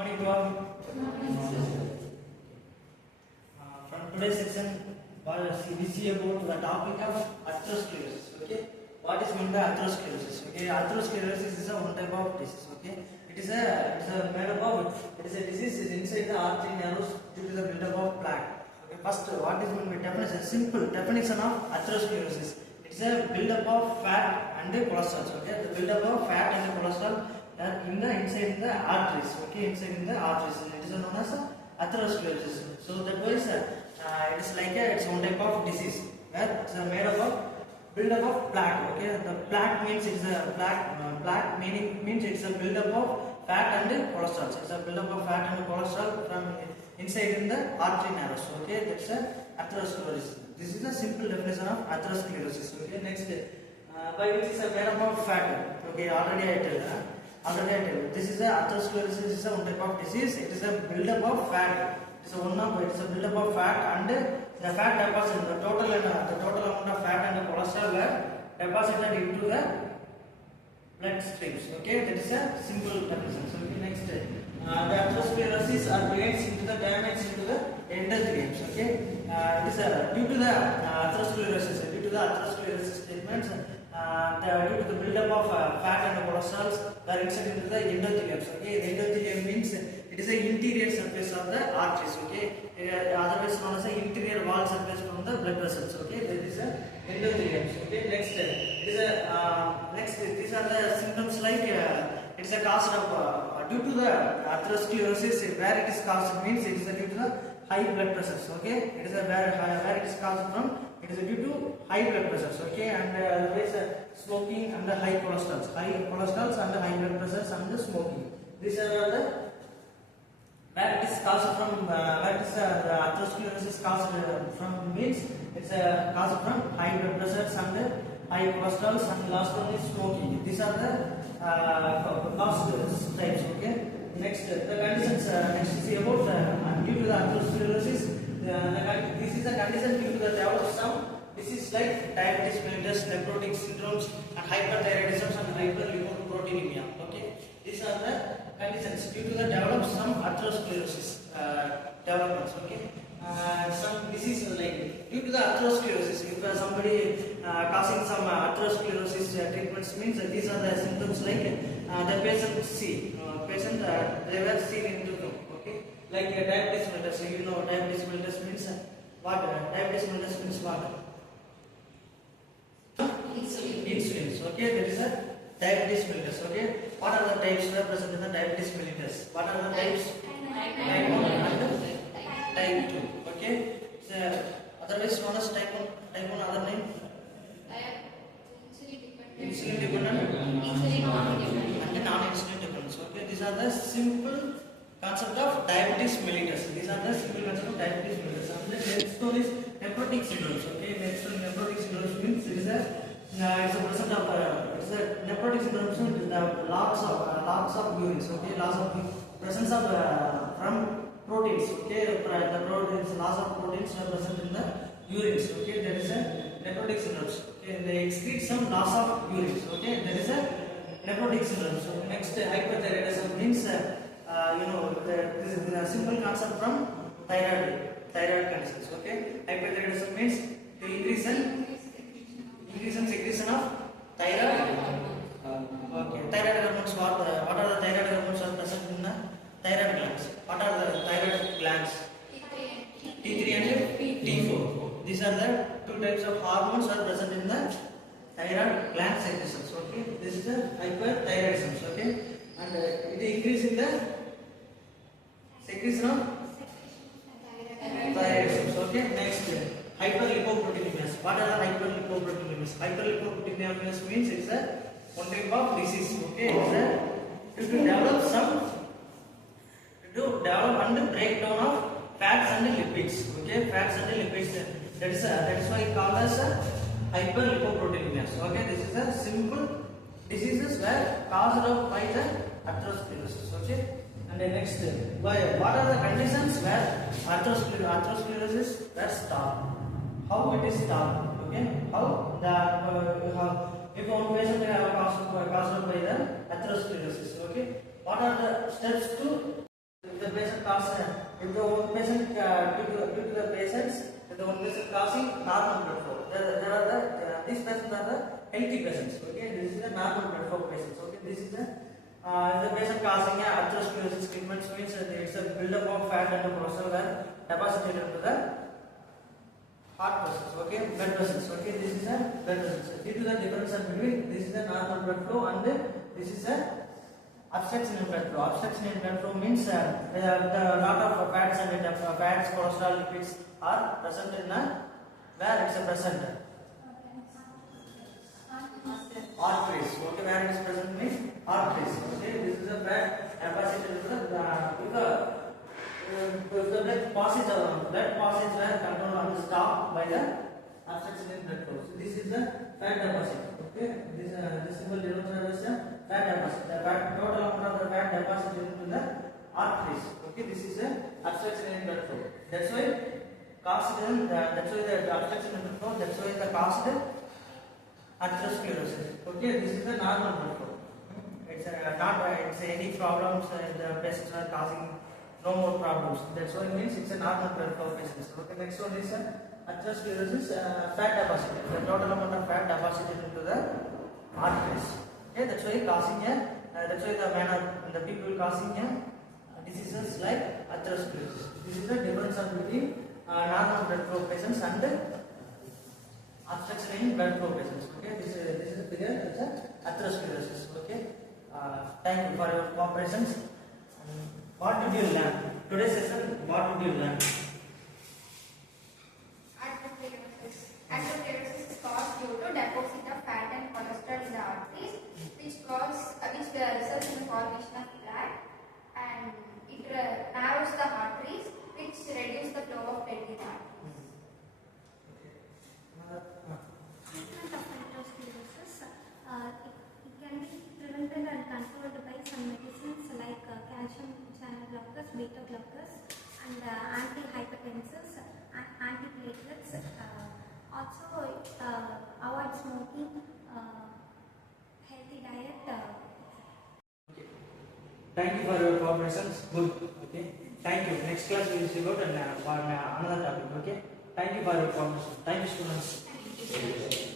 Morning to all. From today's section, we see about the topic of atherosclerosis. Okay, what is meant by atherosclerosis? Okay, atherosclerosis is a one type of disease. Okay, it is a made up of it is a disease is inside the artery nerves due to the buildup of plaque. Okay, first, what is meant by definition? Simple definition of atherosclerosis. It is a buildup of fat and cholesterol. Okay, the buildup of fat and cholesterol inside the arteries. Okay, inside in the arteries. It is known as atherosclerosis. So that was it is like it's one type of disease where it's made up of buildup of plaque. Okay, the plaque means it's a plaque meaning means it's a buildup of fat and cholesterol. It's a buildup of fat and cholesterol from inside in the artery nerves. Okay, that's a atherosclerosis. This is a simple definition of atherosclerosis. Okay, next by which is made up of fat. Okay, already I told. This is a atherosclerosis is a one type of disease. It is a buildup of fat. It's a buildup of fat and the fat deposit. The total amount of fat and the cholesterol were deposited into the blood streams. Okay, that is a simple definition. So next, the atherosclerosis relates into the damage into the endotheliums. Okay, it is due to the atherosclerosis statements. Due to the buildup of fat and cholesterol were inserted into the endotheliums. Okay, the endothelium means it is the interior surface of the arteries. Okay, otherwise known as the interior wall surface from the blood vessels. Okay, that is a endotheliums. Okay, next it is these are the symptoms like it is a cause of due to the atherosclerosis. Where it is caused means it is due to the high blood pressures. Okay, it is where it is caused from. It is due to high blood pressures. Okay, and otherwise smoking and the high cholesterols and the high blood pressures and the smoking. These are the where it is caused from. Where it is the atherosclerosis caused from means it's caused from high blood pressures and high cholesterols, and last one is smoking. These are the cause types. Okay. Next, the conditions. Next is about due to the atherosclerosis. This is a condition due to the development of some disease like diabetes mellitus, nephrotic syndromes, and hyperthyroidism and hyperlipoproteinemia. Okay, these are the conditions due to the development of some atherosclerosis developments. Okay, some diseases like due to the atherosclerosis. If somebody causing some atherosclerosis treatments means these are the symptoms like the patient they were seen in the room. Okay, like diabetes mellitus. So you know diabetes mellitus means what? Diabetes mellitus means what? Insulin. Okay, there is a diabetes mellitus. Okay, what are the types present in the diabetes mellitus? What are the types? Type 1 and type 2. Okay, so otherwise known as type 1 other name? Insulin dependent and non-insulin dependent. Okay, these are the simple concept of diabetes mellitus. These are the simple concept of diabetes mellitus. And the next one is nephrotic syndromes. Okay, next one nephrotic syndromes means it is it's a present of it's a nephrotic syndromes means the loss of urines. Okay, loss of presence of from proteins. Okay, the proteins, loss of proteins are present in the urines. Okay, that is a nephrotic syndromes. Okay, they excrete some loss of urines. Okay, that is a nephrotic syndrome. So next, hyperthyroidism means this is a simple concept from thyroid conditions. Okay, hyperthyroidism means to increase in secretion of thyroid. Okay, thyroid hormones. What are the thyroid hormones are present in the thyroid glands? What are the thyroid glands? T3 and T4. These are the two types of hormones are present in the thyroid gland secretions. Okay, this is a hyperthyroidism. Okay, and it increase in the secretion of thyroidism. Okay, next, hyperlipoproteinemias. What are the hyperlipoproteinemias? Hyperlipoproteinemias means it's a one type of disease. Okay, it's to develop and break down of fats and lipids. Okay, fats and lipids. That is why called as hyperlipoproteinemias. Okay, this is a simple diseases were caused out by the atherosclerosis. Okay, and then next, what are the conditions where atherosclerosis were stopped? How it is stopped? Okay, if one patient caused by the atherosclerosis. Okay, what are the steps to the patient causes, if the one patient due to the patients, if the one patient causing normal blood flow, there are these patients are the healthy patients. Okay, this is the normal blood flow patients. Okay, this is the patient causing atherosclerosis treatment means it's a buildup of fat and cholesterol are deposited into the heart vessels. Okay, blood vessels. Okay, this is a blood vessels. Due to the difference between this is the normal blood flow and this is a obstruction in blood flow. Obstruction in blood flow means the lot of fats and fats, cholesterol, lipids are present in where it's present. Arteries. Okay, where it is present means arteries. Okay, this is a fat deposited into the blood passage were controlled and stopped by the obstruction in blood flow. So this is the fat deposit. Okay, this symbol denotes the fat deposit. The total amount of the fat deposited into the arteries. Okay, this is a obstruction in blood flow. That's why the obstruction in blood flow. That's why the caused atherosclerosis. Okay, this is the normal blood flow. It's it's any problems. The patients are causing no more problems. That's why it means it's a normal blood flow patients. Okay, next one is atherosclerosis, fat deposit. The total amount of fat deposited into the arteries. Okay, that's why causing that's why the people causing diseases like atherosclerosis. This is the difference between normal blood flow patients and obstruction in blood flow patients. Okay, this is the figure. It's atherosclerosis. Okay, thank you for your cooperation. What did you learn? Today's session, what did you learn? Atherosclerosis is caused due to deposit of fat and cholesterol in the arteries, which results in the formation of plaque, and it narrows the arteries, which reduce the flow of blood in the arteries. Treatment of atherosclerosis, it can be prevented and controlled by some medicines like calcium channel blockers, beta blockers, and antihypertensives, antiplatelets. Also, avoid smoking, healthy diet. Okay. Thank you for your cooperation. Good. Okay. Thank you. Next class we will see about another topic. Okay. Thank you for your cooperation. Thank you, students. Thank you.